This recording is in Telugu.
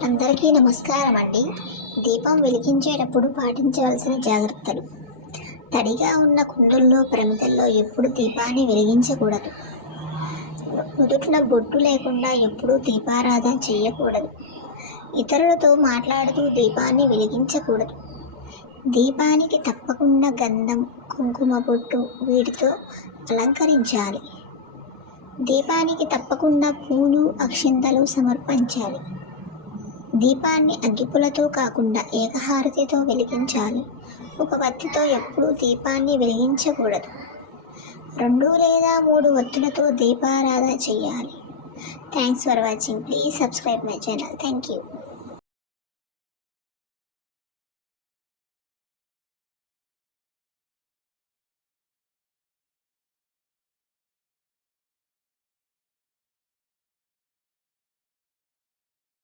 అందరికీ నమస్కారం అండి. దీపం వెలిగించేటప్పుడు పాటించవలసిన జాగ్రత్తలు. తడిగా ఉన్న కుందుల్లో ప్రమిదల్లో ఎప్పుడు దీపాన్ని వెలిగించకూడదు. నుదుటిన బొట్టు లేకుండా ఎప్పుడూ దీపారాధన చేయకూడదు. ఇతరులతో మాట్లాడుతూ దీపాన్ని వెలిగించకూడదు. దీపానికి తప్పకుండా గంధం, కుంకుమ బొట్టు వీటితో అలంకరించాలి. దీపానికి తప్పకుండా పూలు, అక్షింతలు సమర్పించాలి. దీపాన్ని అగ్గిపుల్లతో కాకుండా ఏకహారతితో వెలిగించాలి. ఒక వత్తితో ఎప్పుడూ దీపాన్ని వెలిగించకూడదు. 2 లేదా 3 వత్తులతో దీపారాధన చేయాలి. Thanks for watching. Please subscribe my channel. Thank you.